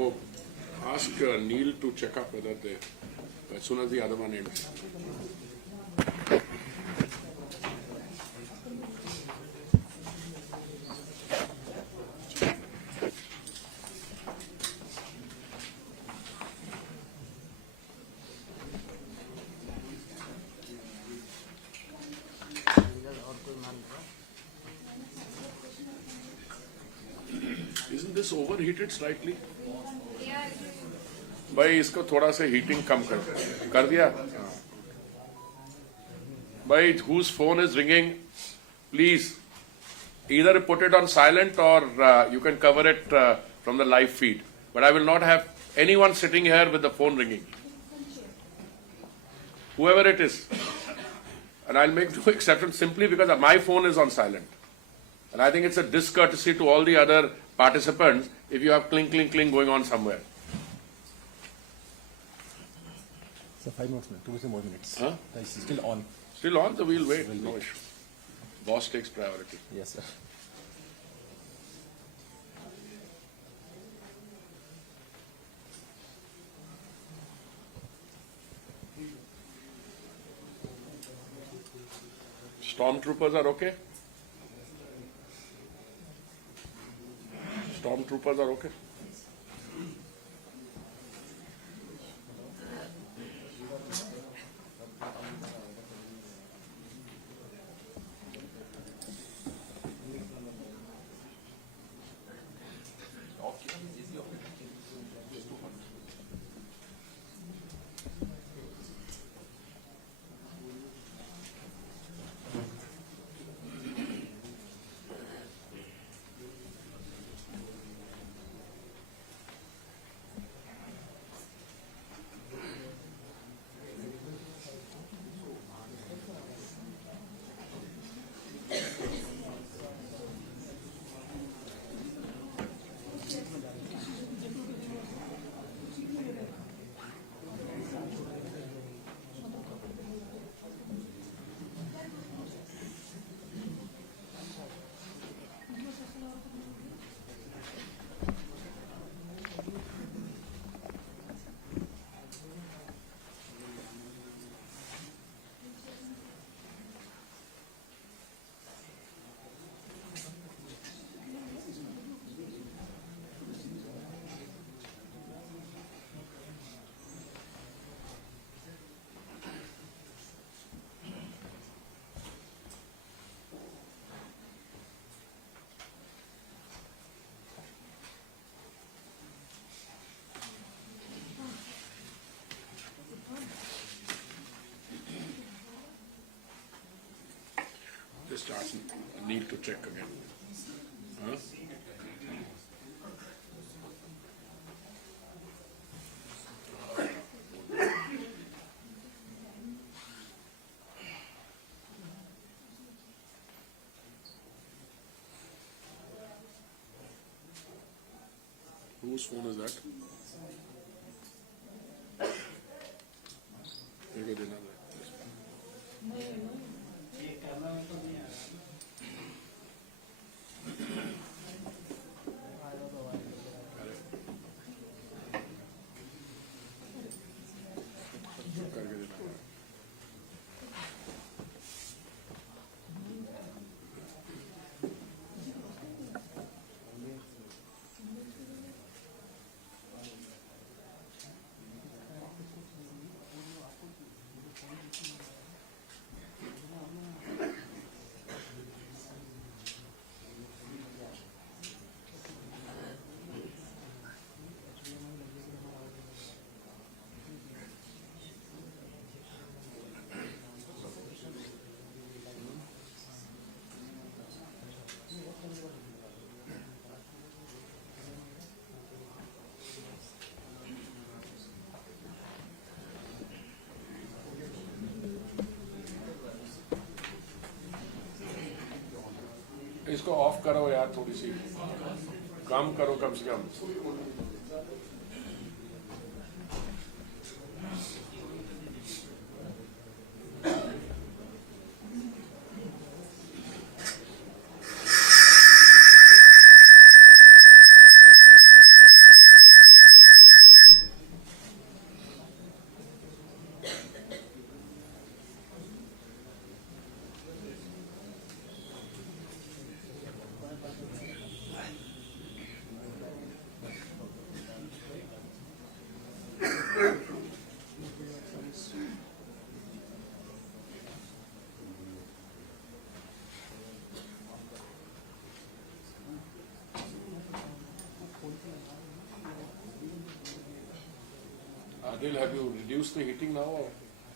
Oh, ask Neil to check up whether they, as soon as the other one ends. Isn't this overheated slightly? भाई इसको थोड़ा सा heating कम कर दिया भाई whose phone is ringing please either put it on silent or you can cover it from the live feed, but I will not have anyone sitting here with the phone ringing, whoever it is, and I'll make no exception simply because my phone is on silent, and I think it's a discourtesy to all the other participants if you have cling cling cling going on somewhere. So 5 more minutes, 2 more minutes. Huh? It's still on. Still on, so we'll wait. No issue. Boss takes priority. Yes, sir. Stormtroopers are okay? Stormtroopers are okay? Just ask Neil to check again. Huh? Whose phone is that? Maybe another. इसको of करो यार, थोड़ी सी कम करो कम से कम. Adil, have you reduced the heating now? Or?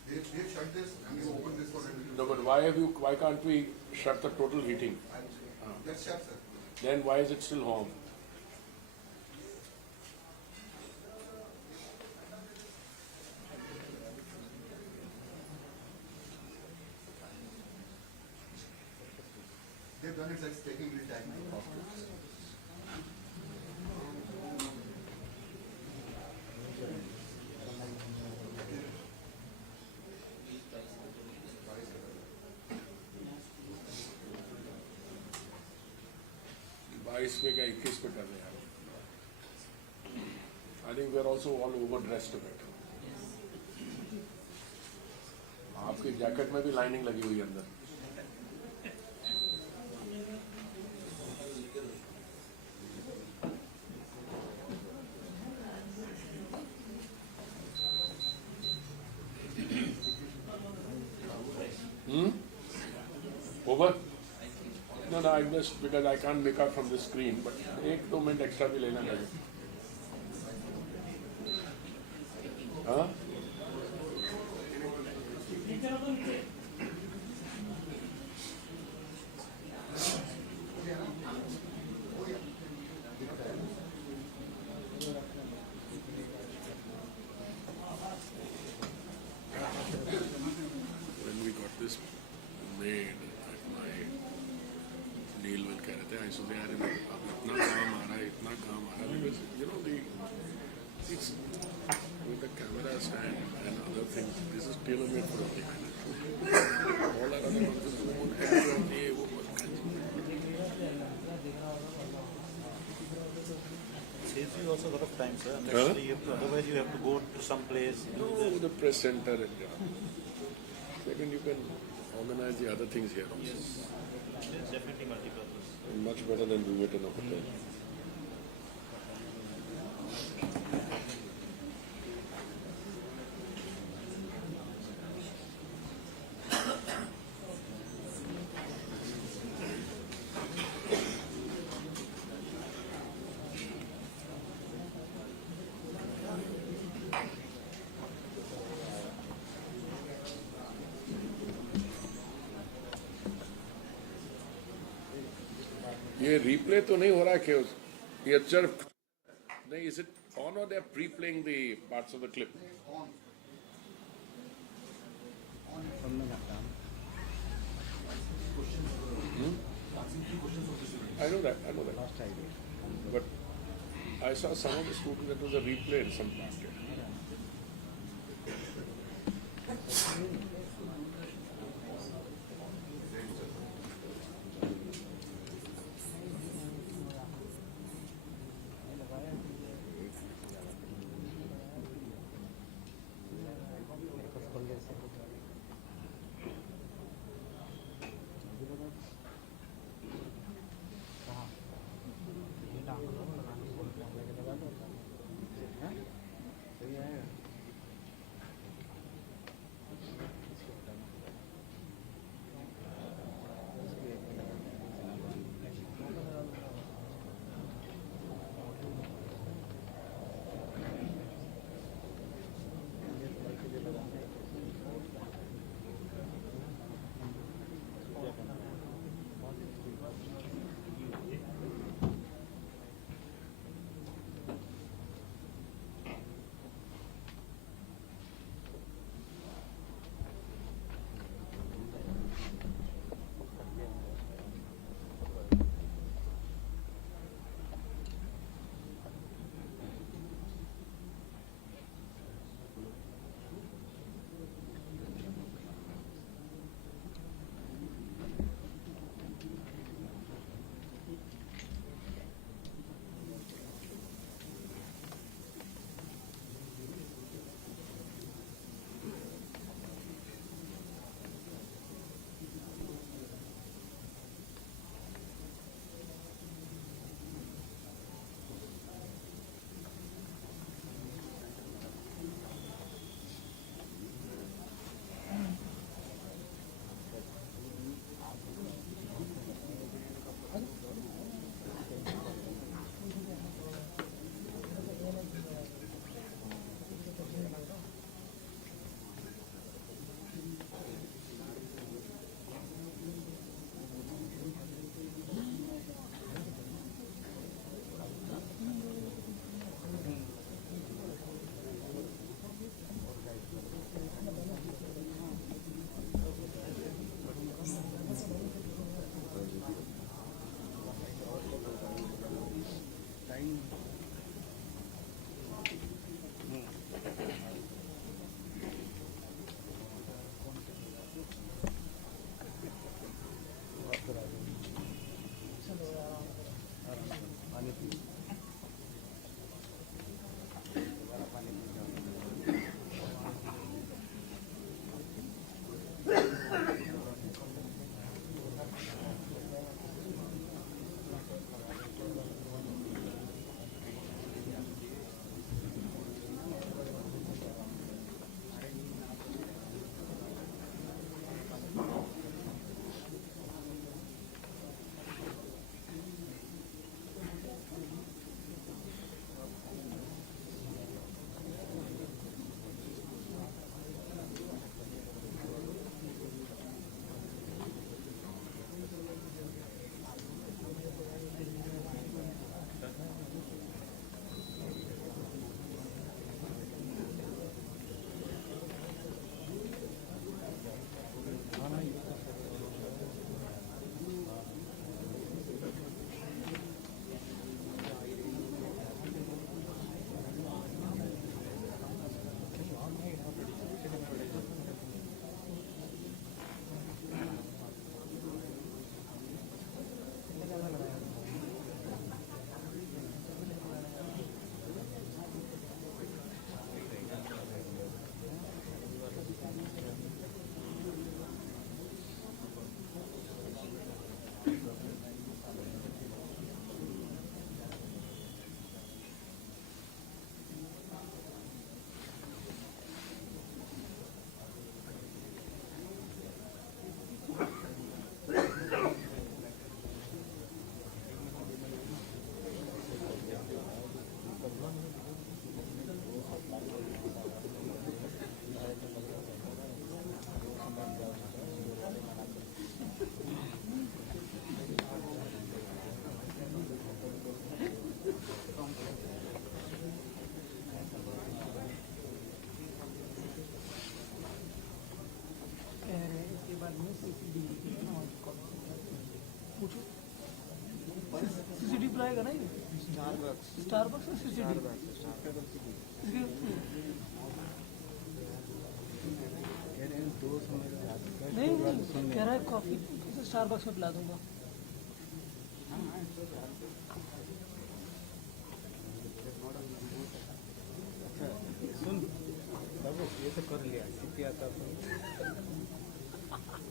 They shut this and they open this one and No, but why can't we shut the total heating? let's shut, sir. Then why is it still home? They've done it, so it's taking a little time. बाईस पे क्या 21 पे कर रहे हैं I think we are also all over dressed better आपकी jacket में भी लाइनिंग लगी हुई है अंदर over No, I missed because I can't make out from the screen. But 1-2 minutes extra भी लेना लगे. हाँ? When we got this made at my Neil will कह रहे थे ऐसो यार अब इतना काम आ रहा है इतना काम आ रहा है because you know the it's with the camera stand and other things this is tailor made for only all our other functions वो edit होती है वो Saves you also a lot of time, sir. And actually, you have to, otherwise you have to go to some place. no the press center and second you can organize the other things here also. It's definitely multi-purpose. Much better than doing it in a hotel. ये replay तो नहीं हो रहा क्या ये सिर्फ नहीं is it on or they are pre-playing the parts of the clip? On. I know that. But I saw some of the students that was a replay in some part. CCD पर आएगा ना ये Starbucks और CCD नहीं कह रहा है coffee Starbucks में पिला दूंगा। सुन बाबू ये तो कर लिया सीपी आता तो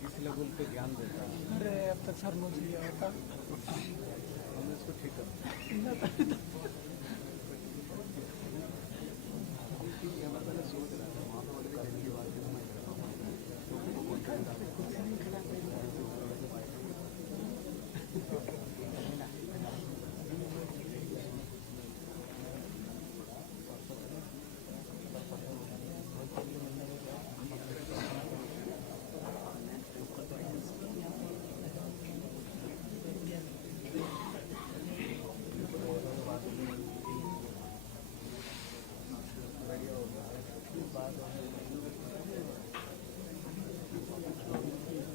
इस लेवल पे ध्यान देता। अरे अब तक सर मुझे ये होता हमने इसको ठीक कर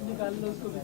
निकाल लो उसको भी।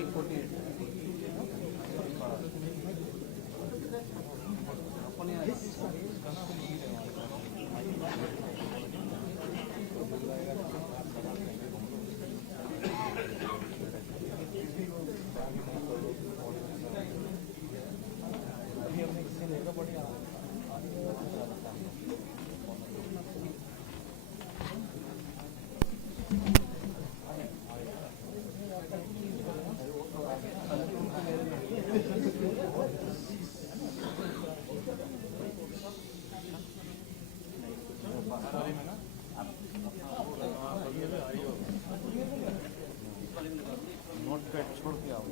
माइक 48 अपने अभी हमने किसी लेकर बढ़िया नोट पैड छोड़ के आओ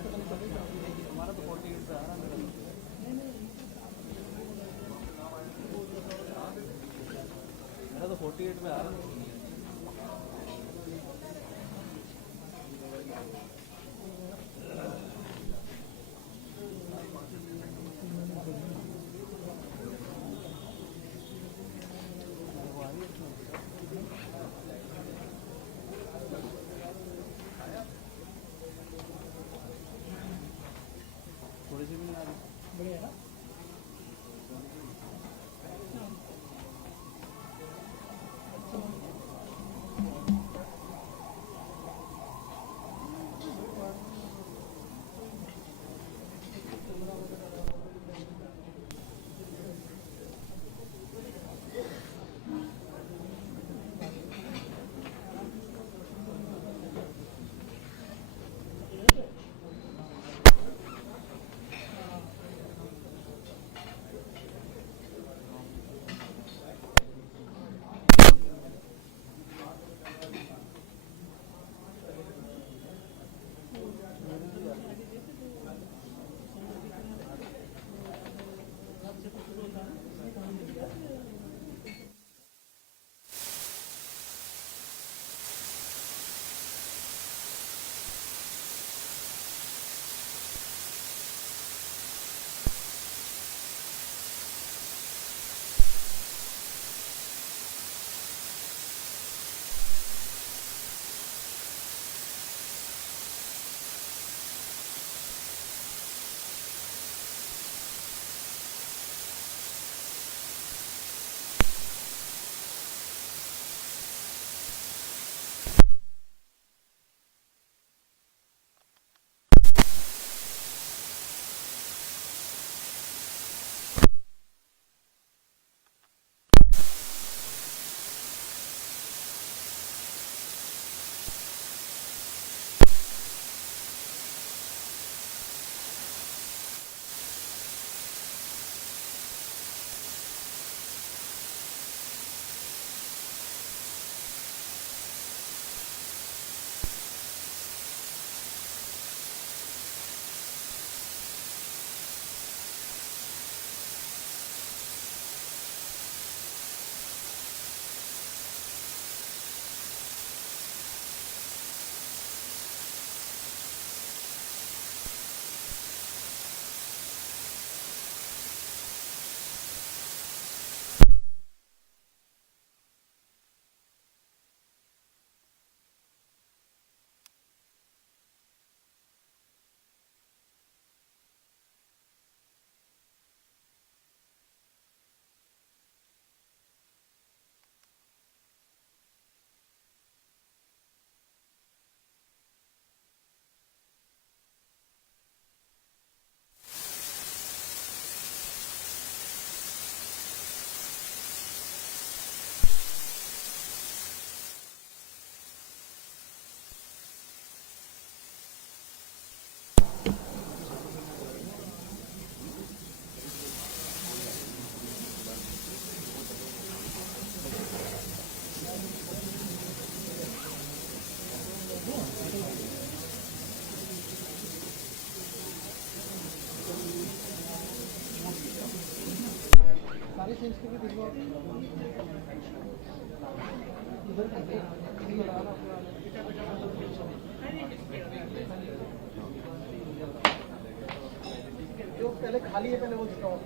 हमारा तो 48 पे आ रहा है मेरा तो 48 में आ रहा है थोड़ी सी भी नहीं आ रही बढ़िया है ना जो पहले खाली है पहले वो जिताओ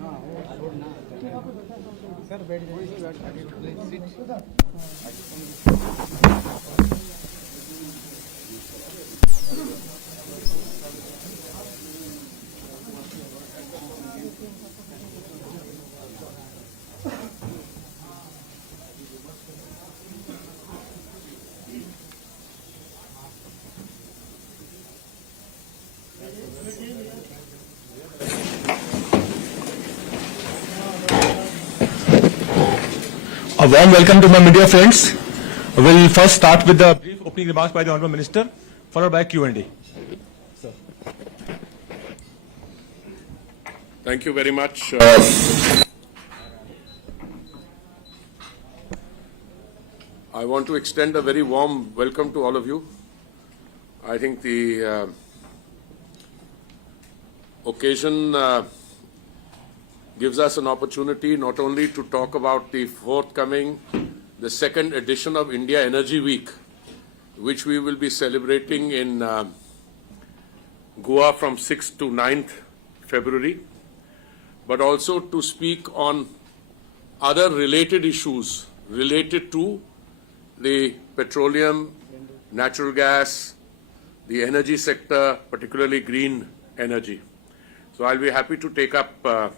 हाँ वो छोड़ना सर बैठ जाइए A warm welcome to my media friends. We'll first start with the brief opening remarks by the Honourable Minister, followed by Q&A. Thank you very much. I want to extend a very warm welcome to all of you. I think the occasion gives us an opportunity not only to talk about the forthcoming, the second edition of India Energy Week, which we will be celebrating in Goa from 6th to 9th February, but also to speak on other related issues related to the petroleum, natural gas, the energy sector, particularly green energy. So I'll be happy to take up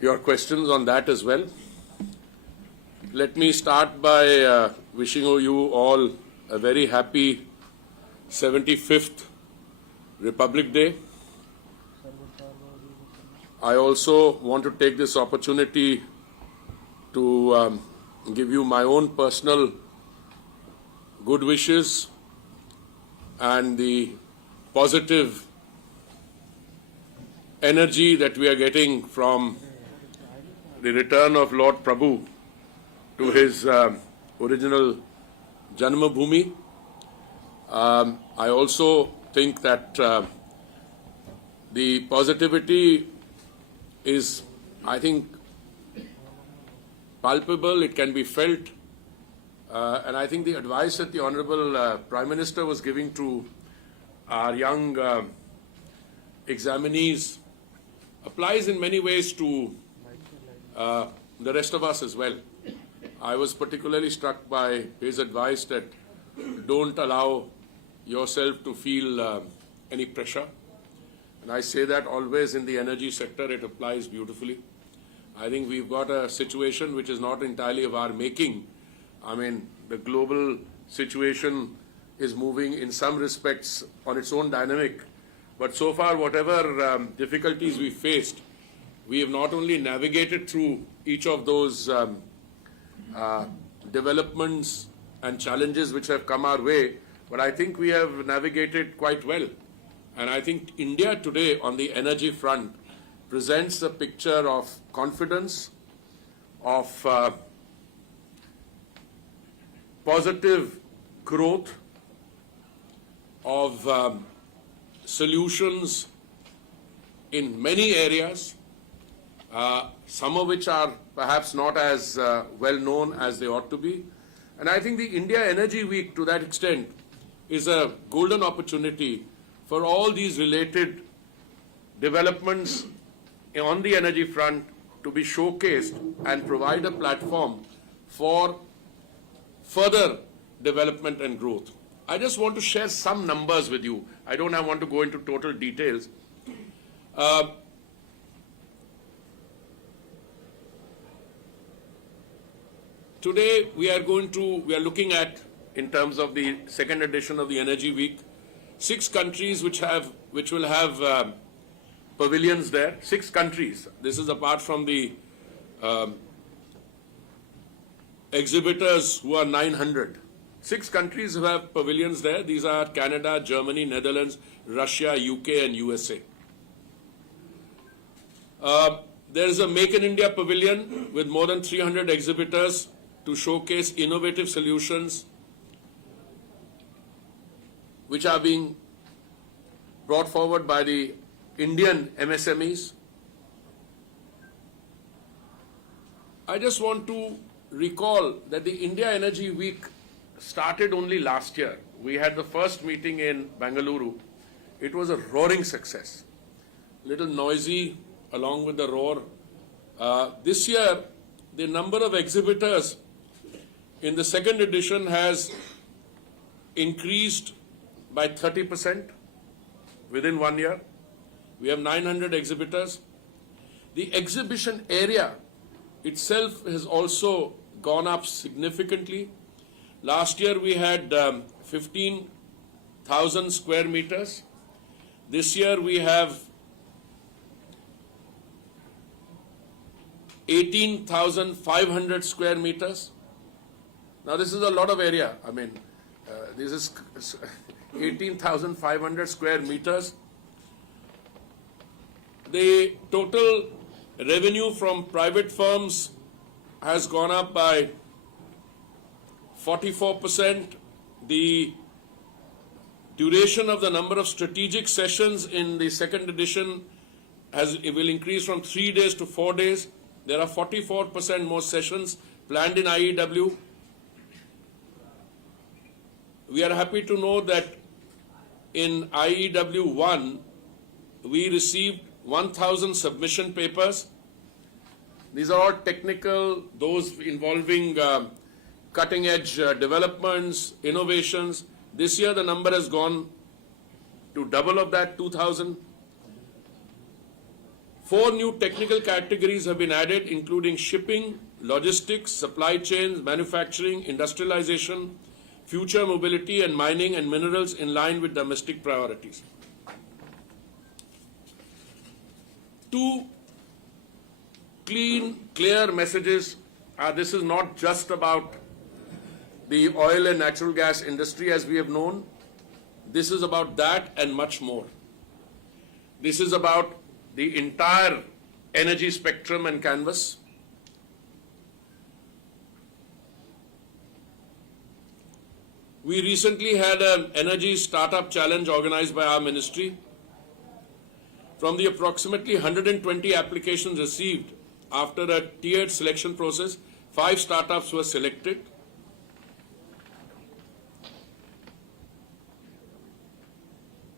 your questions on that as well. Let me start by wishing you all a very happy 75th Republic Day. I also want to take this opportunity to give you my own personal good wishes and the positive energy that we are getting from the return of Lord Prabhu to his original Janmabhoomi. I also think that the positivity is, I think, palpable, it can be felt, and I think the advice that the Honourable Prime Minister was giving to our young examinees applies in many ways to the rest of us as well. I was particularly struck by his advice that don't allow yourself to feel any pressure. And I say that always in the energy sector, it applies beautifully. I think we've got a situation which is not entirely of our making. I mean, the global situation is moving in some respects on its own dynamic. But so far, whatever difficulties we faced, we have not only navigated through each of those developments and challenges which have come our way, but I think we have navigated quite well. And I think India today on the energy front presents a picture of confidence, of positive growth, of solutions in many areas, some of which are perhaps not as well known as they ought to be. And I think the India Energy Week, to that extent, is a golden opportunity for all these related developments on the energy front to be showcased and provide a platform for further development and growth. I just want to share some numbers with you. I don't want to go into total details. Today we are looking at, in terms of the second edition of the Energy Week, 6 countries which will have pavilions there. 6 countries. This is apart from the exhibitors who are 900. 6 countries who have pavilions there. These are Canada, Germany, Netherlands, Russia, UK and USA. There is a Make in India pavilion with more than 300 exhibitors to showcase innovative solutions which are being brought forward by the Indian MSMEs. I just want to recall that the India Energy Week started only last year. We had the first meeting in Bengaluru. It was a roaring success. Little noisy along with the roar. This year, the number of exhibitors in the second edition has increased by 30% within 1 year. We have 900 exhibitors. The exhibition area itself has also gone up significantly. Last year we had 15,000 square meters. This year we have 18,500 square meters. Now this is a lot of area. I mean, this is 18,500 square meters. The total revenue from private firms has gone up by 44%. The duration of the number of strategic sessions in the second edition will increase from 3 days to 4 days. There are 44% more sessions planned in IEW. We are happy to know that in IEW 1, we received 1,000 submission papers. These are all technical, those involving cutting-edge developments, innovations. This year the number has gone to double of that, 2,000. 4 new technical categories have been added, including shipping, logistics, supply chains, manufacturing, industrialization, future mobility, and mining and minerals in line with domestic priorities. 2 clean, clear messages. This is not just about the oil and natural gas industry as we have known. This is about that and much more. This is about the entire energy spectrum and canvas. We recently had an energy startup challenge organized by our ministry. From the approximately 120 applications received after a tiered selection process, 5 startups were selected.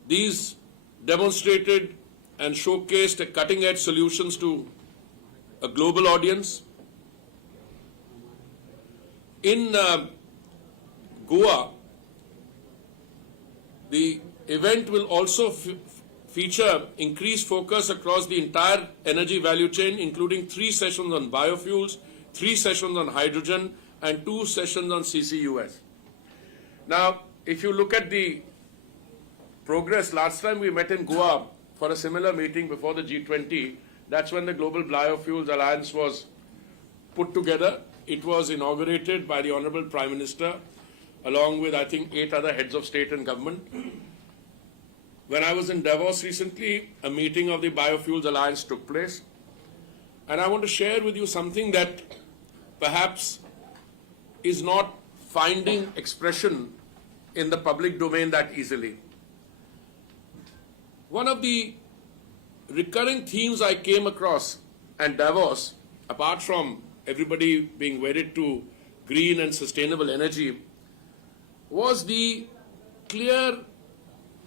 These demonstrated and showcased cutting-edge solutions to a global audience. In Goa, the event will also feature increased focus across the entire energy value chain, including 3 sessions on biofuels, 3 sessions on hydrogen, and 2 sessions on CCUS. Now, if you look at the progress, last time we met in Goa for a similar meeting before the G20, that's when the Global Biofuels Alliance was put together. It was inaugurated by the Honorable Prime Minister, along with, I think, 8 other heads of state and government. When I was in Davos recently, a meeting of the Biofuels Alliance took place. And I want to share with you something that perhaps is not finding expression in the public domain that easily. One of the recurring themes I came across at Davos, apart from everybody being wedded to green and sustainable energy, was the clear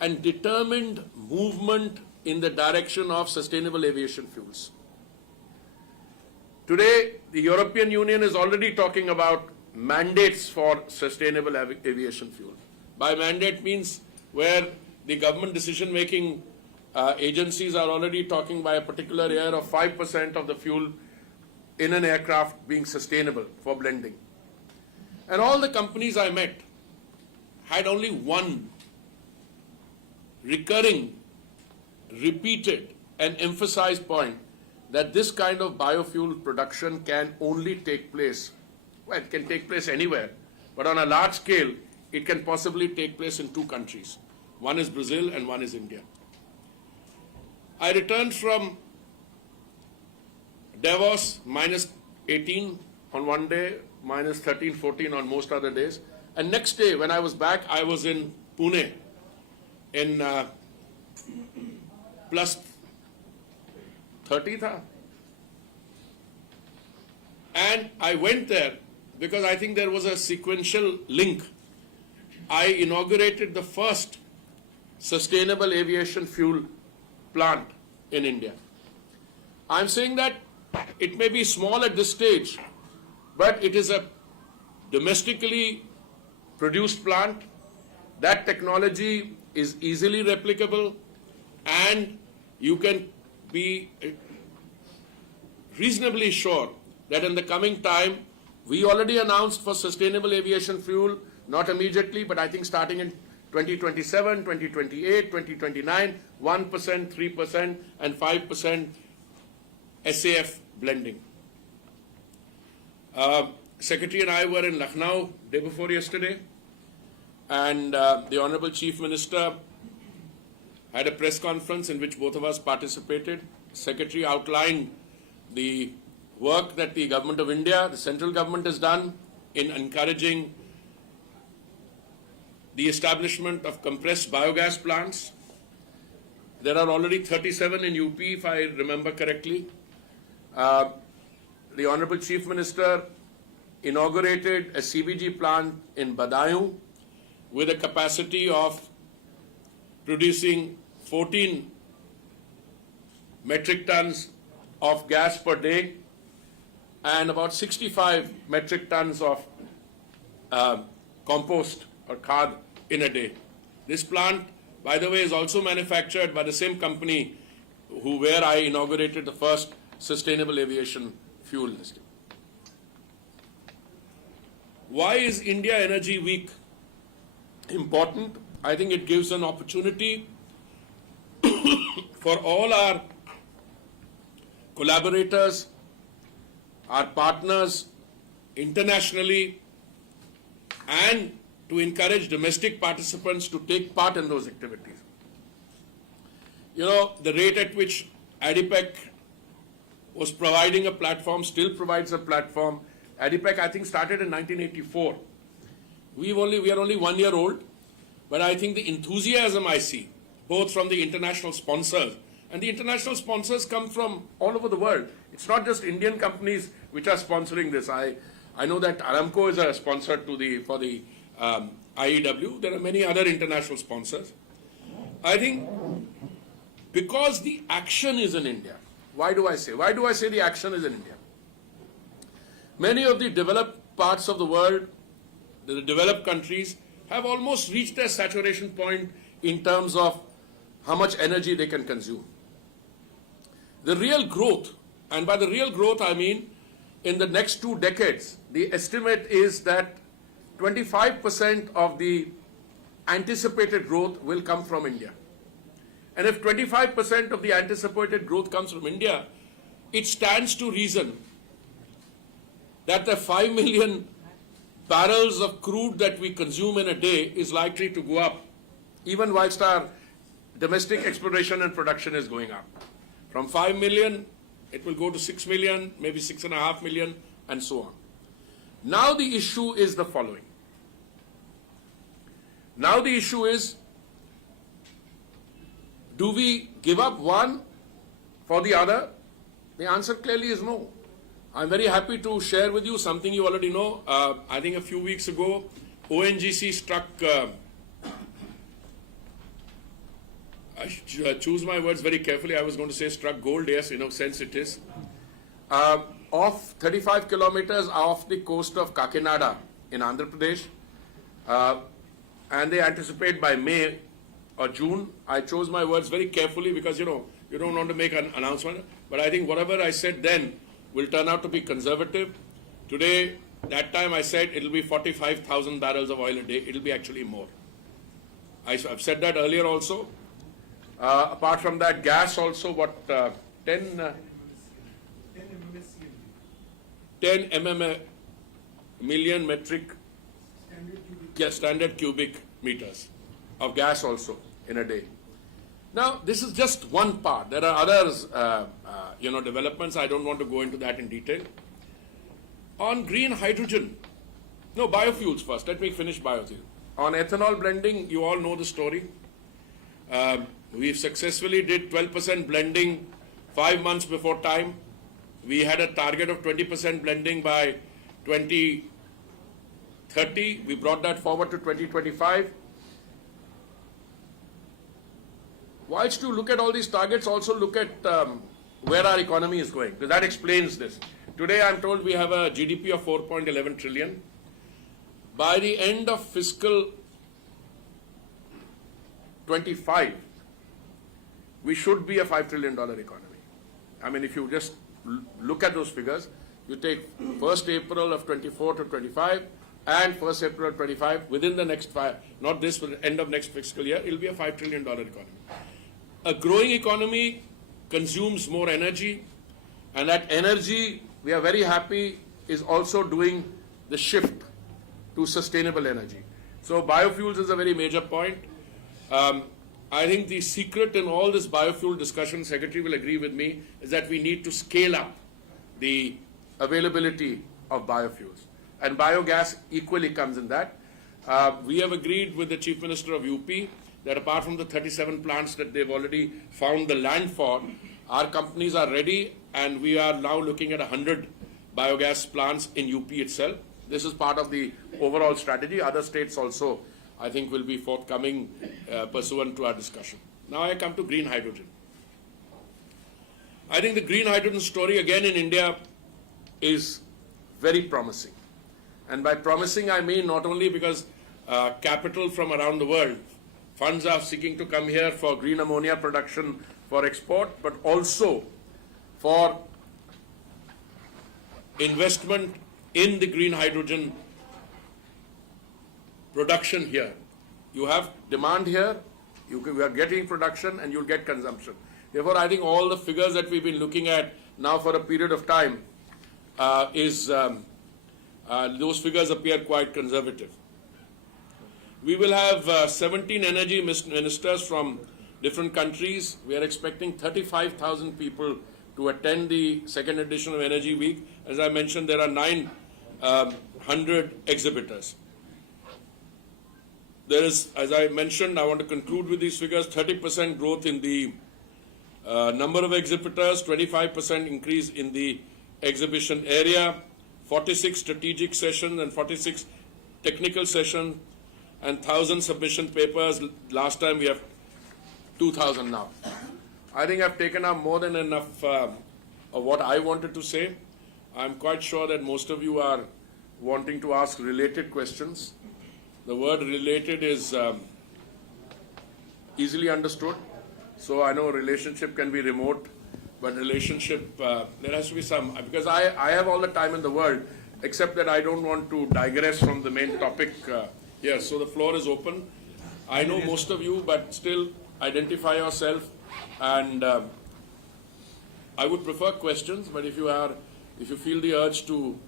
and determined movement in the direction of sustainable aviation fuels. Today, the European Union is already talking about mandates for sustainable aviation fuel. By mandate means where the government decision-making agencies are already talking by a particular year of 5% of the fuel in an aircraft being sustainable for blending. And all the companies I met had only one recurring, repeated and emphasized point, that this kind of biofuel production can only take place, well, it can take place anywhere, but on a large scale, it can possibly take place in 2 countries. One is Brazil and one is India. I returned from Davos minus 18 on one day, minus 13, 14 on most other days. And next day, when I was back, I was in Pune in plus 30 tha. And I went there because I think there was a sequential link. I inaugurated the first sustainable aviation fuel plant in India. I'm saying that it may be small at this stage, but it is a domestically produced plant. That technology is easily replicable, and you can be reasonably sure that in the coming time, we already announced for sustainable aviation fuel, not immediately, but I think starting in 2027, 2028, 2029, 1%, 3%, and 5% SAF blending. Secretary and I were in Lucknow day before yesterday, and the Honorable Chief Minister had a press conference in which both of us participated. Secretary outlined the work that the Government of India, the central government, has done in encouraging the establishment of compressed biogas plants. There are already 37 in UP, if I remember correctly. The Honorable Chief Minister inaugurated a CBG plant in Badaयूं with a capacity of producing 14 metric tons of gas per day and about 65 metric tons of compost or khad in a day. This plant, by the way, is also manufactured by the same company where I inaugurated the first sustainable aviation fuel system. Why is India Energy Week important? I think it gives an opportunity for all our collaborators, our partners internationally, and to encourage domestic participants to take part in those activities. You know, the rate at which ADIPEC was providing a platform, still provides a platform. ADIPEC, I think, started in 1984. We are only 1 year old, but I think the enthusiasm I see, both from the international sponsors, and the international sponsors come from all over the world. It's not just Indian companies which are sponsoring this. I know that Aramco is a sponsor for the IEW. There are many other international sponsors. I think because the action is in India. Why do I say the action is in India? Many of the developed parts of the world, the developed countries, have almost reached their saturation point in terms of how much energy they can consume. The real growth, and by the real growth I mean in the next 2 decades, the estimate is that 25% of the anticipated growth will come from India. And if 25% of the anticipated growth comes from India, it stands to reason that the 5 million barrels of crude that we consume in a day is likely to go up, even whilst our domestic exploration and production is going up. From 5 million, it will go to 6 million, maybe 6.5 million, and so on. Now the issue is the following. Now the issue is, do we give up one for the other? The answer clearly is no. I'm very happy to share with you something you already know. I think a few weeks ago, ONGC struck, I choose my words very carefully. I was going to say struck gold, yes, in a sense it is. Off 35 kilometers off the coast of Kakinada in Andhra Pradesh. And they anticipate by May or June. I chose my words very carefully because, you know, you don't want to make an announcement. But I think whatever I said then will turn out to be conservative. Today, that time I said it will be 45,000 barrels of oil a day. It will be actually more. I've said that earlier also. Apart from that, gas also, what, 10 million metric standard cubic meters of gas also in a day. Now, this is just one part. There are others developments. I don't want to go into that in detail. On green hydrogen, no, biofuels first. Let me finish biofuels. On ethanol blending, you all know the story. We've successfully did 12% blending 5 months before time. We had a target of 20% blending by 2030. We brought that forward to 2025. Whilst you look at all these targets, also look at where our economy is going. Because that explains this. Today I'm told we have a GDP of 4.11 trillion. By the end of fiscal 25, we should be a $5 trillion economy. I mean, if you just look at those figures, you take 1st April of 24 to 25 and 1st April of 25, within the next 5, not this, but the end of next fiscal year, it will be a $5 trillion economy. A growing economy consumes more energy, and that energy, we are very happy, is also doing the shift to sustainable energy. So biofuels is a very major point. I think the secret in all this biofuel discussion, Secretary will agree with me, is that we need to scale up the availability of biofuels. And biogas equally comes in that. We have agreed with the Chief Minister of UP that apart from the 37 plants that they've already found the land for, our companies are ready, and we are now looking at 100 biogas plants in UP itself. This is part of the overall strategy. Other states also, I think, will be forthcoming pursuant to our discussion. Now I come to green hydrogen. I think the green hydrogen story again in India is very promising. And by promising, I mean not only because capital from around the world, funds are seeking to come here for green ammonia production for export, but also for investment in the green hydrogen production here. You have demand here, we are getting production, and you'll get consumption. Therefore, I think all the figures that we've been looking at now for a period of time those figures appear quite conservative. We will have 17 energy ministers from different countries. We are expecting 35,000 people to attend the second edition of Energy Week. As I mentioned, there are 900 exhibitors. There is, as I mentioned, I want to conclude with these figures, 30% growth in the number of exhibitors, 25% increase in the exhibition area, 46 strategic sessions and 46 technical sessions, and 1,000 submission papers. Last time we have 2,000 now. I think I've taken up more than enough of what I wanted to say. I'm quite sure that most of you are wanting to ask related questions. The word related is easily understood. So I know relationship can be remote, but relationship, there has to be some, because I have all the time in the world, except that I don't want to digress from the main topic here. So the floor is open. I know most of you, but still identify yourself, and I would prefer questions, but if you feel the urge to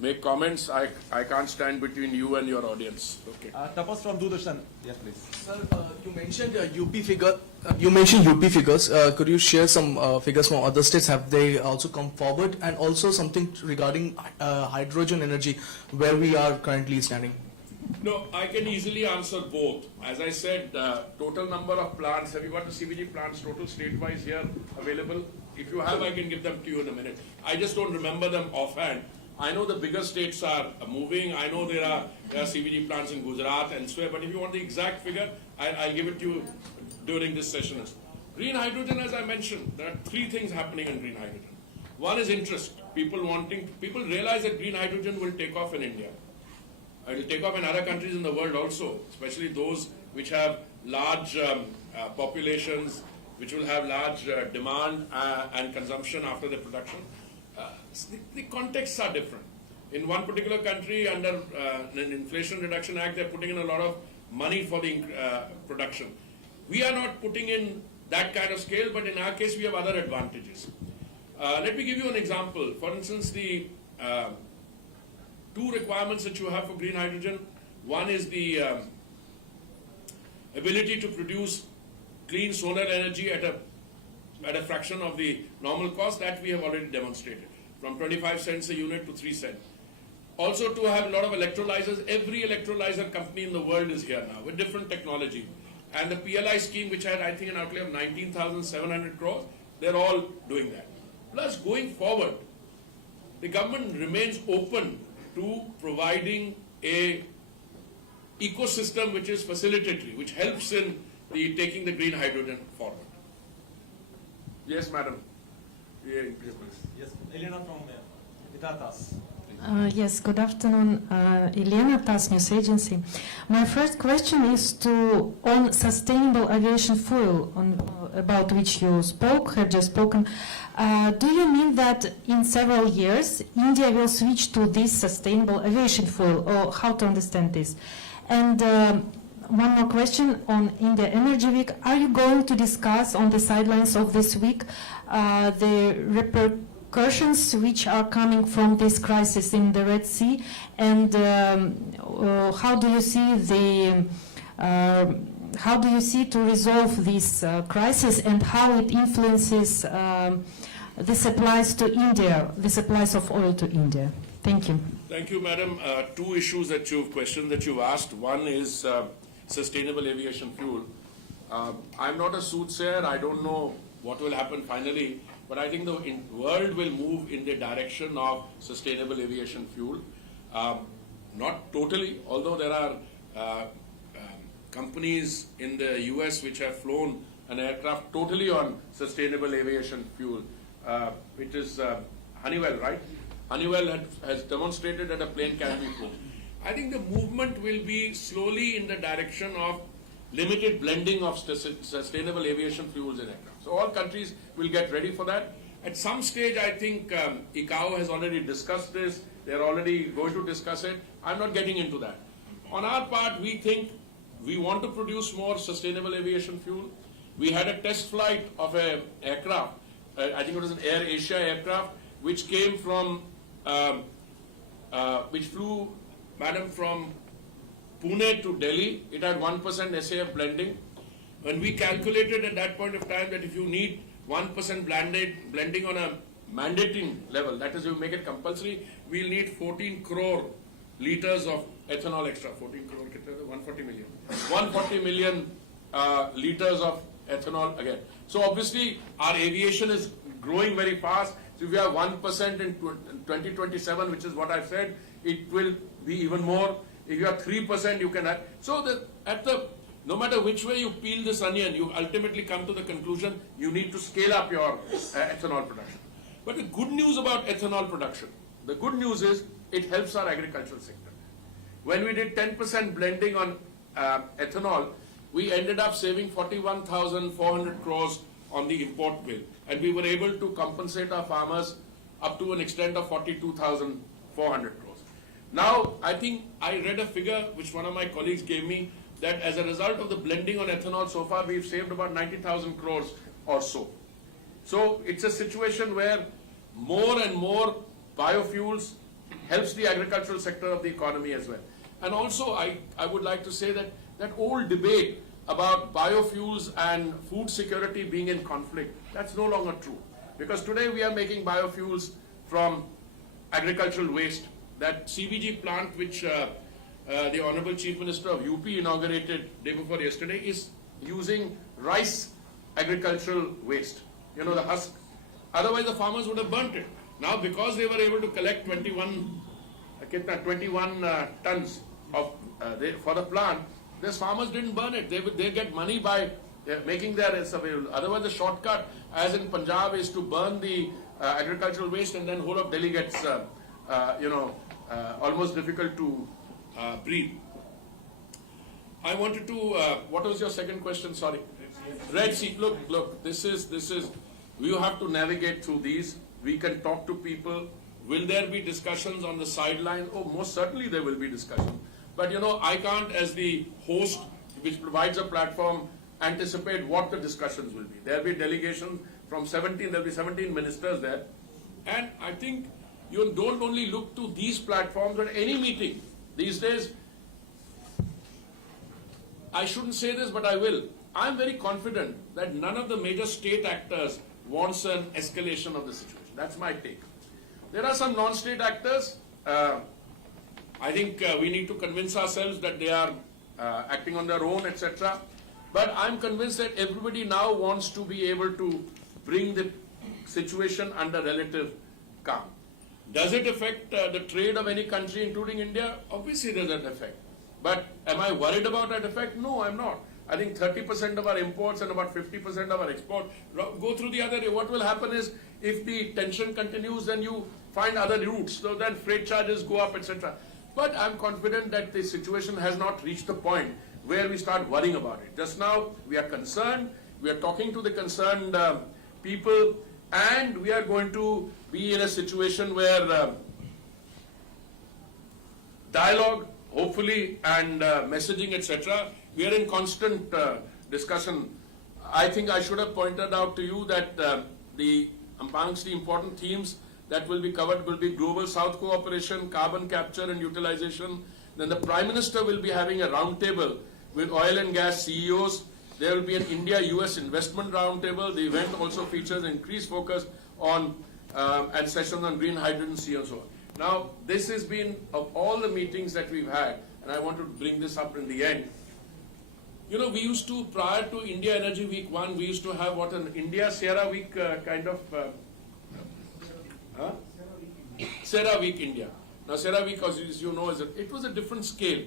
make comments, I can't stand between you and your audience. Okay. Tapas from Doordarshan. Yes, please. Sir, you mentioned UP figure. You mentioned UP figures. Could you share some figures from other states? Have they also come forward? And also something regarding hydrogen energy, where we are currently standing? No, I can easily answer both. As I said, total number of plants, have you got the CBG plants total state-wise here available? If you have, I can give them to you in a minute. I just don't remember them offhand. I know the bigger states are moving. I know there are CBG plants in Gujarat and elsewhere, but if you want the exact figure, I'll give it to you during this session. Green hydrogen, as I mentioned, there are 3 things happening in green hydrogen. One is interest. People realize that green hydrogen will take off in India. It will take off in other countries in the world also, especially those which have large populations, which will have large demand and consumption after the production. The contexts are different. In one particular country, under an Inflation Reduction Act, they're putting in a lot of money for the production. We are not putting in that kind of scale, but in our case, we have other advantages. Let me give you an example. For instance, the 2 requirements that you have for green hydrogen. One is the ability to produce clean solar energy at a at a fraction of the normal cost. That we have already demonstrated, from 25 cents a unit to 3 cents. Also to have a lot of electrolyzers. Every electrolyzer company in the world is here now with different technology. And the PLI scheme, which had, I think, an outlay of 19,700 crores, they're all doing that. Plus, going forward, the government remains open to providing a ecosystem which is facilitatory, which helps in the taking the green hydrogen forward. Yes, madam. Yeah, Yes, Elena from Itatas. Yes, good afternoon. Elena, TASS News Agency. My first question is on sustainable aviation fuel, about which you have just spoken. Do you mean that in several years India will switch to this sustainable aviation fuel, or how to understand this? And one more question on India Energy Week. Are you going to discuss on the sidelines of this week the repercussions which are coming from this crisis in the Red Sea, and how do you see to resolve this crisis, and how it influences the supplies to India, the supplies of oil to India? Thank you. Thank you, madam. Two issues that you've asked. One is sustainable aviation fuel. I'm not a soothsayer. I don't know what will happen finally, but I think the world will move in the direction of sustainable aviation fuel. Not totally, although there are companies in the US which have flown an aircraft totally on sustainable aviation fuel, which is Honeywell, right? Honeywell has demonstrated that a plane can be flown. I think the movement will be slowly in the direction of limited blending of sustainable aviation fuels in aircraft. So all countries will get ready for that. At some stage, I think ICAO has already discussed this. They're already going to discuss it. I'm not getting into that. On our part, we think we want to produce more sustainable aviation fuel. We had a test flight of an aircraft, I think it was an Air Asia aircraft, which came from, which flew, madam, from Pune to Delhi. It had 1% SAF blending. When we calculated at that point of time that if you need 1% blending on a mandating level, that is, you make it compulsory, we'll need 14 crore liters of ethanol extra. 14 crore, 140 million. 140 million liters of ethanol again. So obviously our aviation is growing very fast. So if you have 1% in 2027, which is what I've said, it will be even more. If you have 3%, you can have. So no matter which way you peel this onion, you ultimately come to the conclusion you need to scale up your ethanol production. But the good news about ethanol production, the good news is it helps our agricultural sector. When we did 10% blending on ethanol, we ended up saving 41,400 crores on the import bill. And we were able to compensate our farmers up to an extent of 42,400 crores. Now, I think I read a figure which one of my colleagues gave me, that as a result of the blending on ethanol so far, we've saved about 90,000 crores or so. So it's a situation where more and more biofuels helps the agricultural sector of the economy as well. And also, I would like to say that that old debate about biofuels and food security being in conflict, that's no longer true. Because today we are making biofuels from agricultural waste. That CBG plant which the Honorable Chief Minister of UP inaugurated day before yesterday is using rice agricultural waste, you know, the husk. Otherwise the farmers would have burnt it. Now because they were able to collect 21 tons of, for the plant, these farmers didn't burn it. They get money by making their available. Otherwise the shortcut, as in Punjab, is to burn the agricultural waste, and then whole of Delhi gets, almost difficult to breathe. I wanted to, what was your second question? Sorry. Red Sea. Look, this is, we have to navigate through these. We can talk to people. Will there be discussions on the sideline? Oh, most certainly there will be discussion. But you know, I can't, as the host, which provides a platform, anticipate what the discussions will be. There will be delegations from 17, there will be 17 ministers there. And I think you don't only look to these platforms, but any meeting. These days, I shouldn't say this, but I will. I'm very confident that none of the major state actors wants an escalation of the situation. That's my take. There are some non-state actors. I think we need to convince ourselves that they are acting on their own, etc. But I'm convinced that everybody now wants to be able to bring the situation under relative calm. Does it affect the trade of any country, including India? Obviously, there's an effect. But am I worried about that effect? No, I'm not. I think 30% of our imports and about 50% of our export go through the other way. What will happen is, if the tension continues, then you find other routes. So then freight charges go up, etc. But I'm confident that the situation has not reached the point where we start worrying about it. Just now, we are concerned. We are talking to the concerned people, and we are going to be in a situation where dialogue, hopefully, and messaging, etc. We are in constant discussion. I think I should have pointed out to you that amongst the important themes that will be covered will be global South cooperation, carbon capture and utilization. Then the Prime Minister will be having a roundtable with oil and gas CEOs. There will be an India-US investment roundtable. The event also features increased focus on and sessions on green hydrogen, sea and so on. Now, this has been, of all the meetings that we've had, and I want to bring this up in the end. You know, we used to, prior to India Energy Week 1, we used to have what, an India Sierra Week kind of, Sierra Week India. Now, Sierra Week, as you know, it was a different scale.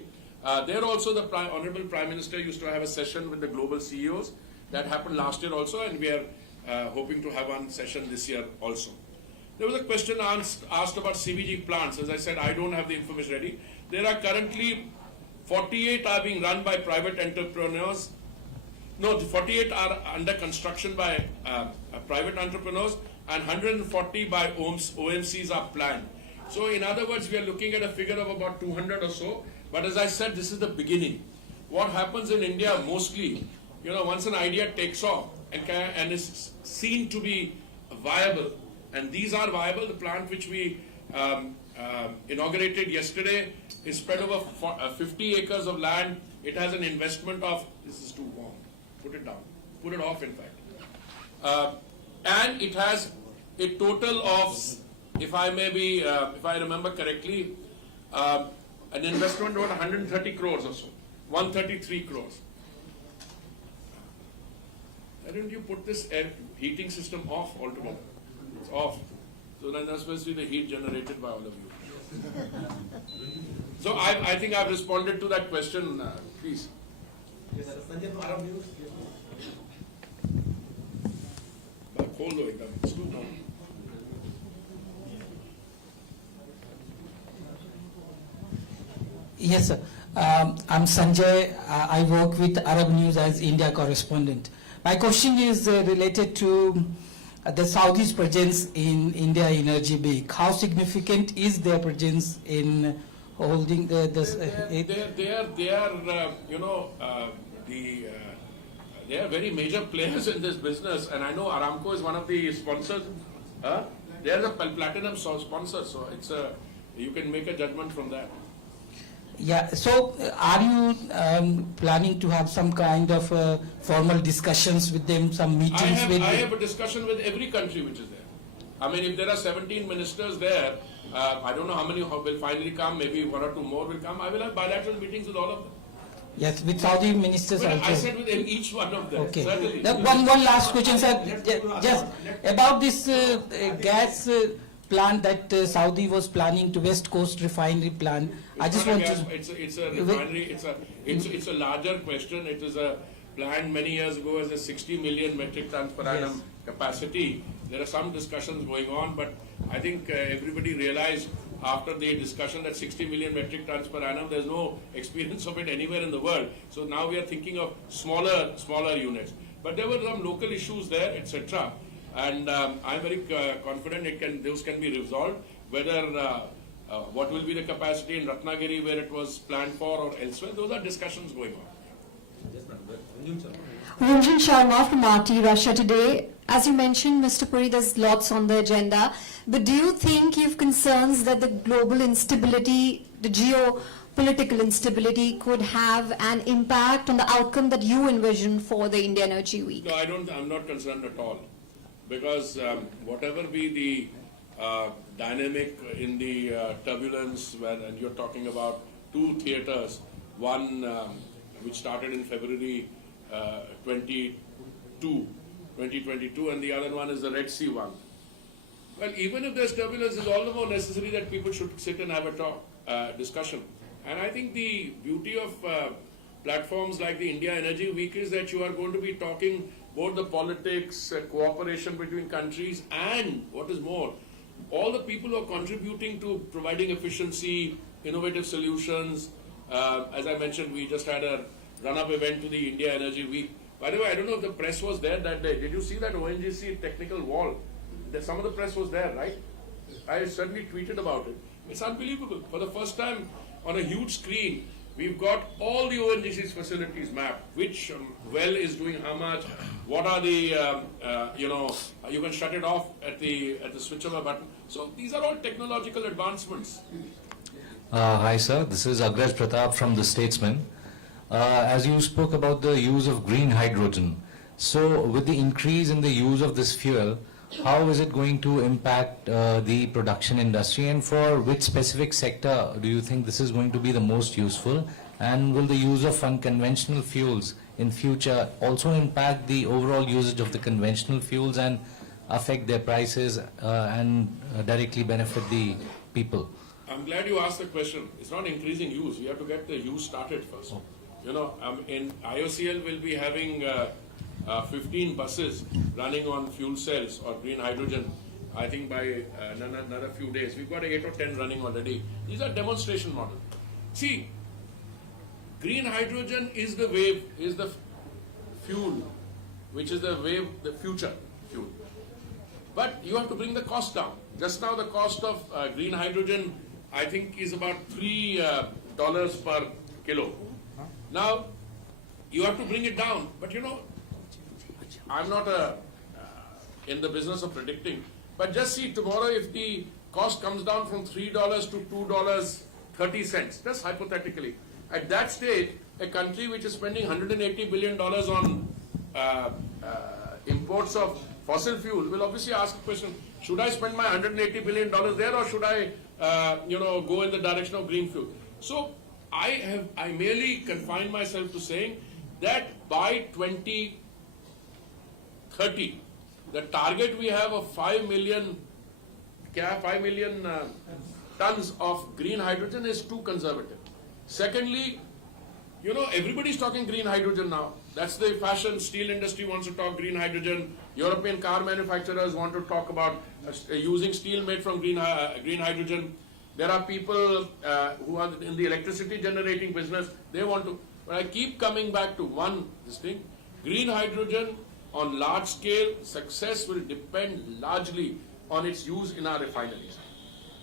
There also the Honorable Prime Minister used to have a session with the global CEOs. That happened last year also, and we are hoping to have one session this year also. There was a question asked about CBG plants. As I said, I don't have the information ready. There are currently 48 are being run by private entrepreneurs. No, 48 are under construction by private entrepreneurs, and 140 by OMCs are planned. So in other words, we are looking at a figure of about 200 or so. But as I said, this is the beginning. What happens in India mostly, you know, once an idea takes off and is seen to be viable, and these are viable. The plant which we inaugurated yesterday is spread over 50 acres of land. It has an investment of, this is too warm, put it down, put it off in fact. And it has a total of, if I remember correctly, an investment of 130 crores or so, 133 crores. Why don't you put this air heating system off altogether? It's off. So then that's supposed to be the heat generated by all of you. So I think I've responded to that question. Please. Yes, sir. Sanjay from Arab News. Hold on, it's too long. Yes, sir. I'm Sanjay. I work with Arab News as India correspondent. My question is related to the Saudis' presence in India Energy Week. How significant is their presence in holding They are very major players in this business, and I know Aramco is one of the sponsors. They are the platinum sponsor, so you can make a judgment from that. Yeah, so are you planning to have some kind of formal discussions with them, some meetings with them? I have a discussion with every country which is there. I mean, if there are 17 ministers there, I don't know how many will finally come, maybe one or two more will come. I will have bilateral meetings with all of them. Yes, with Saudi ministers Well, also. I said with each one of them, Okay. certainly. Now, one last question, sir. Just about this gas plant that Saudi was planning to West Coast refinery plant. I just want to. It's a refinery. It's a larger question. It is a planned many years ago as a 60 million metric tons per annum capacity. There are some discussions going on, but I think everybody realized after the discussion that 60 million metric tons per annum, there's no experience of it anywhere in the world. So now we are thinking of smaller units. But there were some local issues there, etc. And I'm very confident those can be resolved. Whether what will be the capacity in Ratnagiri where it was planned for or elsewhere, those are discussions going on. Ranjan Sharma from RT Russia Today. As you mentioned, Mr. Puri, there's lots on the agenda. But do you think you have concerns that the global instability, the geopolitical instability could have an impact on the outcome that you envision for the India Energy Week? No, I'm not concerned at all. because whatever be the dynamic in the turbulence, and you're talking about two theaters, one which started in February 2022, and the other one is the Red Sea one. Well, even if there's turbulence, it's all the more necessary that people should sit and have a talk, discussion. And I think the beauty of platforms like the India Energy Week is that you are going to be talking both the politics, cooperation between countries, and what is more, all the people who are contributing to providing efficiency, innovative solutions. As I mentioned, we just had a run-up event to the India Energy Week. By the way, I don't know if the press was there that day. Did you see that ONGC technical wall? Some of the press was there, right? I certainly tweeted about it. It's unbelievable. For the first time on a huge screen, we've got all the ONGC's facilities mapped. Which well is doing how much? What are the, you can shut it off at the switch of a button. So these are all technological advancements. Hi sir, this is Agraj Pratap from The Statesman. As you spoke about the use of green hydrogen, so with the increase in the use of this fuel, how is it going to impact the production industry, and for which specific sector do you think this is going to be the most useful? And will the use of unconventional fuels in future also impact the overall usage of the conventional fuels and affect their prices and directly benefit the people? I'm glad you asked the question. It's not increasing use. We have to get the use started first. You know, in IOCL will be having 15 buses running on fuel cells or green hydrogen, I think by another few days. We've got 8 or 10 running already. These are demonstration models. See, green hydrogen is the wave, is the fuel, which is the wave, the future fuel. But you have to bring the cost down. Just now the cost of green hydrogen, I think, is about $3 per kilo. Now, you have to bring it down. But you know, I'm not in the business of predicting. But just see, tomorrow if the cost comes down from $3 to $2.30, just hypothetically, at that stage, a country which is spending $180 billion on imports of fossil fuel will obviously ask the question, should I spend my $180 billion there, or should I go in the direction of green fuel? So I merely confine myself to saying that by 2030, the target we have of 5 million tons of green hydrogen is too conservative. Secondly, you know, everybody's talking green hydrogen now. That's the fashion. Steel industry wants to talk green hydrogen. European car manufacturers want to talk about using steel made from green hydrogen. There are people who are in the electricity generating business. They want to. But I keep coming back to this thing. Green hydrogen on large scale success will depend largely on its use in our refineries.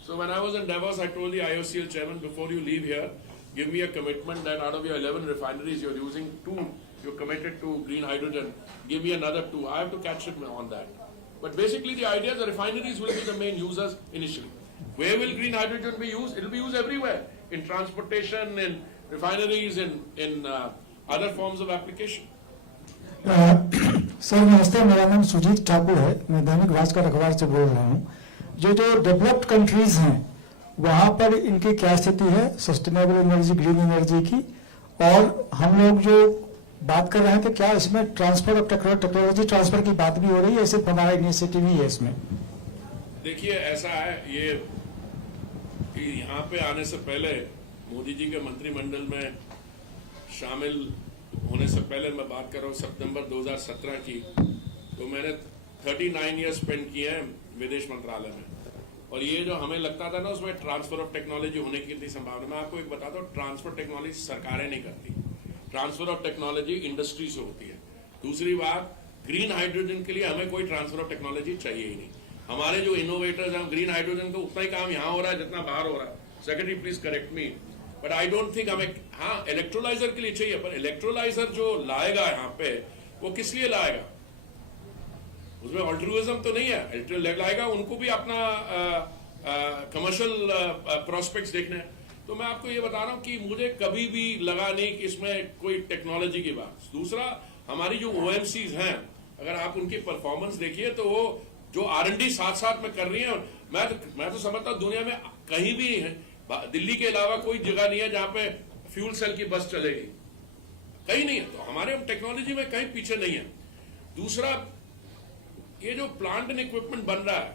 So when I was in Davos, I told the IOCL chairman, before you leave here, give me a commitment that out of your 11 refineries you're using 2, you're committed to green hydrogen. Give me another 2. I have to catch it on that. But basically the idea is the refineries will be the main users initially. Where will green hydrogen be used? It will be used everywhere. In transportation, in refineries, in other forms of application. Sir नमस्ते, मेरा नाम सुजीत ठाकुर है. मैं दैनिक भास्कर अखबार से बोल रहा हूँ. जो डेवलप्ड कंट्रीज हैं वहाँ पर इनकी क्या स्थिति है सस्टेनेबल एनर्जी, ग्रीन एनर्जी की, और हम लोग जो बात कर रहे थे, क्या इसमें ट्रांसफर ऑफ टेक्नोलॉजी ट्रांसफर की बात भी हो रही है? सिर्फ हमारा इनिशिएटिव ही है इसमें? देखिए, ऐसा है ये कि यहाँ पे आने से पहले मोदी जी के मंत्रिमंडल में शामिल होने से पहले मैं बात कर रहा हूँ सितंबर 2017 की, तो मैंने 39 ईयर्स स्पेंड किए हैं विदेश मंत्रालय में. और ये जो हमें लगता था ना, उसमें ट्रांसफर ऑफ टेक्नोलॉजी होने की इतनी संभावना. मैं आपको एक बताता हूँ, ट्रांसफर टेक्नोलॉजी सरकारें नहीं करती. ट्रांसफर ऑफ टेक्नोलॉजी इंडस्ट्री से होती है. दूसरी बात, ग्रीन हाइड्रोजन के लिए हमें कोई ट्रांसफर ऑफ टेक्नोलॉजी चाहिए ही नहीं. हमारे जो इनोवेटर्स हैं, ग्रीन हाइड्रोजन का उतना ही काम यहाँ हो रहा है जितना बाहर हो रहा है. Secretary please correct me, but I don't think हमें, हाँ इलेक्ट्रोलाइजर के लिए चाहिए, पर इलेक्ट्रोलाइजर जो लाएगा यहाँ पे वो किस लिए लाएगा? उसमें ऑल्ट्रुइज्म तो नहीं है. लाएगा उनको भी अपना कमर्शियल प्रोस्पेक्ट्स देखने हैं. तो मैं आपको ये बता रहा हूँ कि मुझे कभी भी लगा नहीं कि इसमें कोई टेक्नोलॉजी की बात. दूसरा, हमारी जो OMCs हैं अगर आप उनकी परफॉर्मेंस देखिए तो वो जो R&D साथ साथ में कर रही है, मैं तो समझता हूँ दुनिया में कहीं भी दिल्ली के अलावा कोई जगह नहीं है जहां पे फ्यूल सेल की बस चलेगी, कहीं नहीं है। तो हमारे टेक्नोलॉजी में कहीं पीछे नहीं है। दूसरा, ये जो प्लांट एंड इक्विपमेंट बन रहा है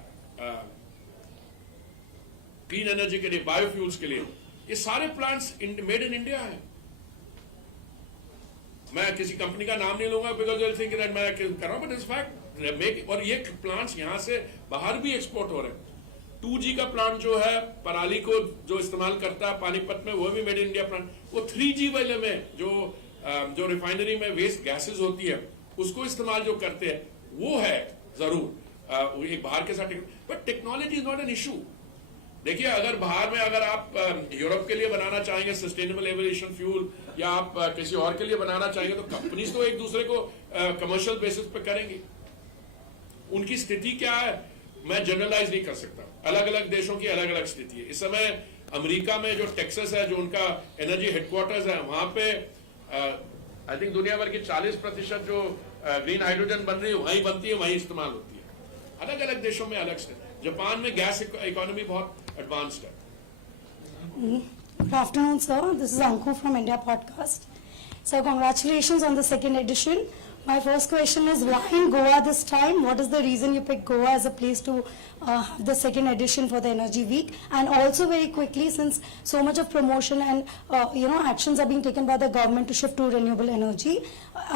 क्लीन एनर्जी के लिए, बायोफ्यूल्स के लिए, ये सारे प्लांट्स मेड इन इंडिया है। मैं किसी कंपनी का नाम नहीं लूंगा बिकॉज आई थिंक दैट मैं कर रहा हूं, बट इट्स फैक्ट मेक, और ये प्लांट्स यहां से बाहर भी एक्सपोर्ट हो रहे हैं। 2G का प्लांट जो है पराली को जो इस्तेमाल करता है पानीपत में, वो भी मेड इन इंडिया प्लांट। वो 3G वाले में जो रिफाइनरी में वेस्ट गैसेस होती है उसको इस्तेमाल जो करते हैं, वो है जरूर एक बाहर के साथ, but technology is not an issue. देखिए, अगर बाहर में अगर आप यूरोप के लिए बनाना चाहेंगे सस्टेनेबल एविएशन फ्यूल, या आप किसी और के लिए बनाना चाहेंगे, तो कंपनीज तो एक दूसरे को कमर्शियल बेसिस पे करेंगी। उनकी स्थिति क्या है मैं जनरलाइज नहीं कर सकता, अलग अलग देशों की अलग अलग स्थिति है। इस समय अमेरिका में जो टेक्सास है, जो उनका एनर्जी हेडक्वार्टर्स है, वहां पे आई थिंक दुनिया भर की 40% जो ग्रीन हाइड्रोजन बन रही है वहीं बनती है, वहीं इस्तेमाल होती है। अलग अलग देशों में अलग से। जापान में गैस इकोनॉमी बहुत एडवांस्ड है। Good afternoon, sir. This is Anku from India Podcast. So, congratulations on the second edition. My first question is, why in Goa this time? What is the reason you picked Goa as a place to have the second edition for the Energy Week? And also, very quickly, since so much of promotion and actions are being taken by the government to shift to renewable energy,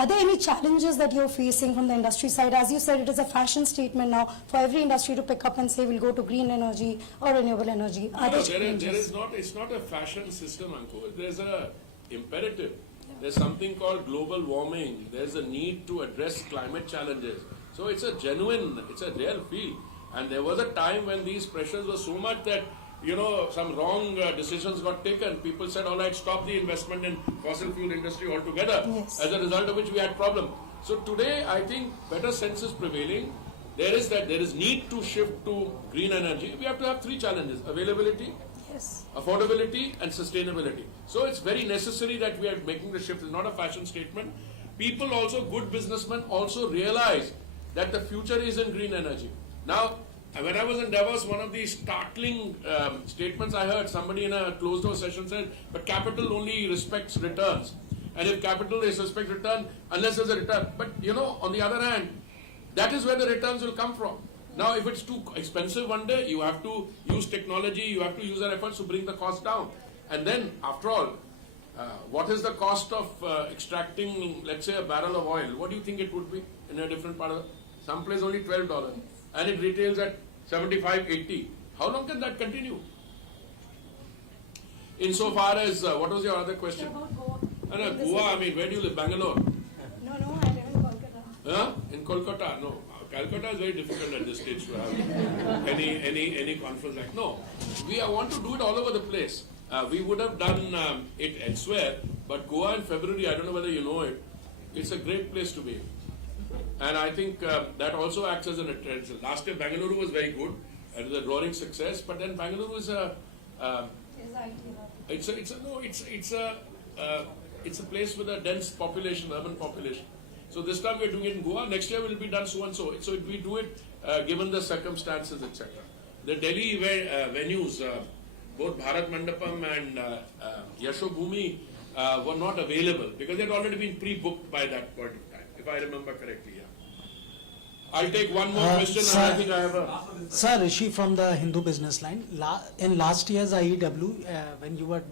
are there any challenges that you're facing from the industry side? As you said, it is a fashion statement now for every industry to pick up and say we'll go to green energy or renewable energy. Are there challenges? It's not a fashion system, Anku. There's a imperative. There's something called global warming. There's a need to address climate challenges. So it's a real field. And there was a time when these pressures were so much that, some wrong decisions got taken. People said, all right, stop the investment in fossil fuel industry altogether. Yes. As a result of which we had problem. So today, I think better sense is prevailing. There is need to shift to green energy. We have to have 3 challenges: availability, Yes. affordability and sustainability. So it's very necessary that we are making the shift. It's not a fashion statement. People also, good businessmen also realize that the future is in green energy. Now, when I was in Davos, one of the startling statements I heard, somebody in a closed door session said, but capital only respects returns. And if capital respects return, unless there's a return. But on the other hand, that is where the returns will come from. Now, if it's too expensive one day, you have to use technology, you have to use our efforts to bring the cost down. And then, after all, what is the cost of extracting, let's say, a barrel of oil? What do you think it would be in a different part of some place only $12, and it retails at 75, 80. How long can that continue? Insofar as, what was your other question? About Goa. Goa, I mean, where do you live? Bangalore? No, I live in Kolkata. Huh? In Kolkata? No. Calcutta is very difficult at this stage to have any conference like. No, we want to do it all over the place. We would have done it elsewhere, but Goa in February, I don't know whether you know it, it's a great place to be. And I think that also acts as an attraction. Last year Bangalore was very good, it was a roaring success, but then Bangalore is it's a place with a dense population, urban population. So this time we are doing it in Goa. Next year will be done so and so. So we do it given the circumstances, etc. The Delhi venues, both Bharat Mandapam and Yashobhumi, were not available because they had already been pre-booked by that point of time, if I remember correctly. Yeah. I'll take one more question. Sir, and I think I have a. Sir, Rishi from the Hindu Business Line. In last year's IEW, when you were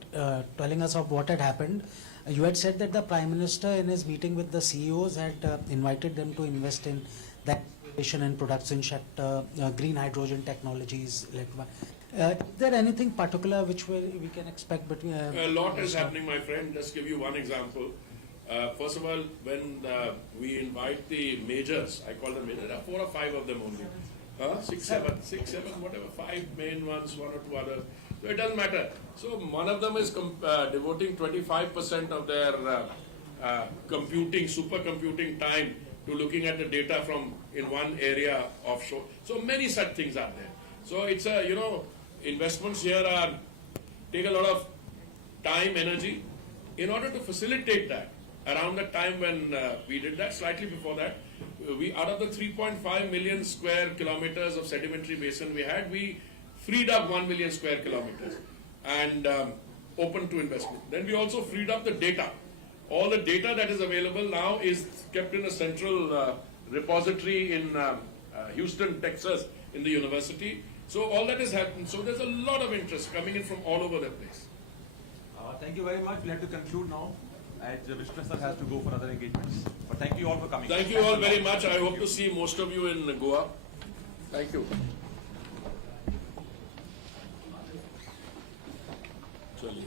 telling us of what had happened, you had said that the Prime Minister in his meeting with the CEOs had invited them to invest in that innovation and production sector, green hydrogen technologies. Is there anything particular which we can expect between? A lot is happening, my friend. Just give you one example. First of all, when we invite the majors, I call them majors, there are 4 or 5 of them only. 6, 7, whatever, 5 main ones, 1 or 2 others. So it doesn't matter. So one of them is devoting 25% of their supercomputing time to looking at the data from in one area offshore. So many such things are there. So it's investments here take a lot of time, energy. In order to facilitate that, around the time when we did that, slightly before that, we out of the 3.5 million square kilometers of sedimentary basin we had, we freed up 1 million square kilometers and open to investment. Then we also freed up the data. All the data that is available now is kept in a central repository in Houston, Texas, in the university. So all that has happened. So there's a lot of interest coming in from all over the place. Thank you very much. We have to conclude now, as Vishnu sir has to go for other engagements. But thank you all for coming. Thank you all very much. I hope to see most of you in Goa. Thank you. Chaliye.